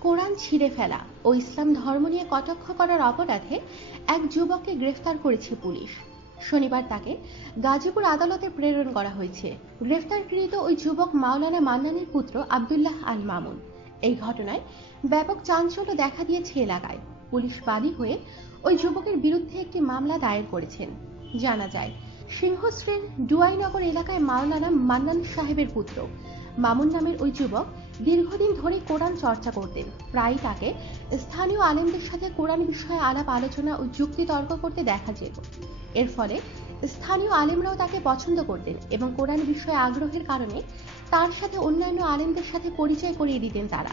কোরআন ছিঁড়ে ফেলা ও ইসলাম ধর্ম নিয়ে কটাক্ষ করার অপরাধে এক যুবককে গ্রেফতার করেছে পুলিশ। শনিবার তাকে গাজীপুর আদালতে প্রেরণ করা হয়েছে। গ্রেফতারকৃত ওই যুবক মাওলানা মান্নানের পুত্র আবদুল্লাহ আল মামুন। এই ঘটনায় ব্যাপক চাঞ্চল্য দেখা দিয়েছে এলাকায়। পুলিশ বাদী হয়ে ওই যুবকের বিরুদ্ধে একটি মামলা দায়ের করেছেন। জানা যায়, সিংহশ্রের ডুয়াইনগর এলাকায় মাওলানা মান্নান সাহেবের পুত্র। মামুন নামের ওই যুবক দীর্ঘদিন ধরে কোরআন চর্চা করতেন। প্রায় তাকে স্থানীয় আলেমদের সাথে কোরআন বিষয়ে আলাপ আলোচনা ও যুক্তি তর্ক করতে দেখা যেত। এর ফলে স্থানীয় আলেমরাও তাকে পছন্দ করতেন এবং কোরআন বিষয়ে আগ্রহের কারণে তার সাথে অন্যান্য আলেমদের সাথে পরিচয় করিয়ে দিতেন তারা।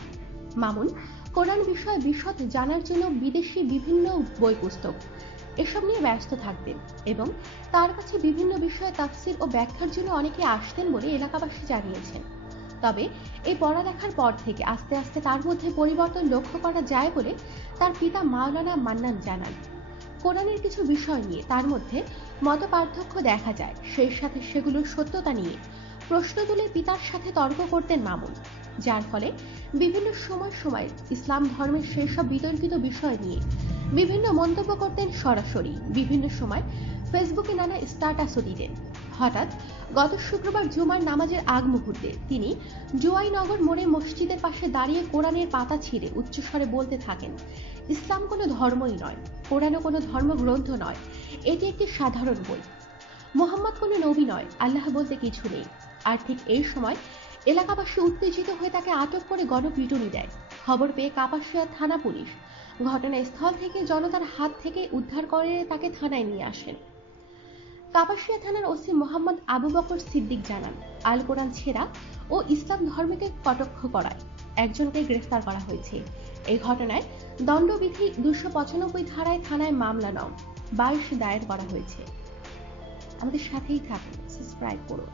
মামুন, কোরআন বিষয়ে বিশদ জানার জন্য বিদেশি বিভিন্ন বই পুস্তক এসব নিয়ে ব্যস্ত থাকতেন এবং তার কাছে বিভিন্ন বিষয়ে তাফসির ও ব্যাখ্যার জন্য অনেকে আসতেন বলে এলাকাবাসী জানিয়েছেন। তবে এই পড়ালেখার পর থেকে আস্তে আস্তে তার মধ্যে পরিবর্তন লক্ষ্য করা যায় বলে তার পিতা মাওলানা মান্নান জানান। কোরআনের কিছু বিষয় নিয়ে তার মধ্যে মত পার্থক্য দেখা যায়। সেই সাথে সেগুলোর সত্যতা নিয়ে প্রশ্ন তুলে পিতার সাথে তর্ক করতেন মামুন, যার ফলে বিভিন্ন সময় সময় ইসলাম ধর্মের সেই সব বিতর্কিত বিষয় নিয়ে বিভিন্ন মন্তব্য করতেন সরাসরি। বিভিন্ন সময় ফেসবুকে নানা স্ট্যাটাসও দিতেন। হঠাৎ গত শুক্রবার জুমার নামাজের আগ মুহূর্তে তিনি জুয়াইনগর মোড়ে মসজিদের পাশে দাঁড়িয়ে কোরআনের পাতা ছিঁড়ে উচ্চস্বরে বলতে থাকেন, ইসলাম কোনো ধর্মই নয়, কোরআনও কোনো ধর্মগ্রন্থ নয়, এটি একটি সাধারণ বই। মোহাম্মদ কোনো নবী নয়, আল্লাহ বলতে কিছু নেই। আর ঠিক এই সময় এলাকাবাসী উত্তেজিত হয়ে তাকে আটক করে গণপিটুনি দেয়। খবর পেয়ে কাপাসিয়া থানা পুলিশ ঘটনাস্থল থেকে জনতার হাত থেকে উদ্ধার করে তাকে থানায় নিয়ে আসেন। কাপাসিয়া থানার ওসি মোহাম্মদ আবু বকর সিদ্দিক জানান, আল কোরআন ছেঁড়া ও ইসলাম ধর্মকে কটাক্ষ করায়। একজনকে গ্রেফতার করা হয়েছে। এই ঘটনায় দণ্ডবিধি দুশো পঁচানব্বই ধারায় থানায় মামলা নং, বাইশ দায়ের করা হয়েছে। আমাদের সাথেই থাকুন, সাবস্ক্রাইব করুন।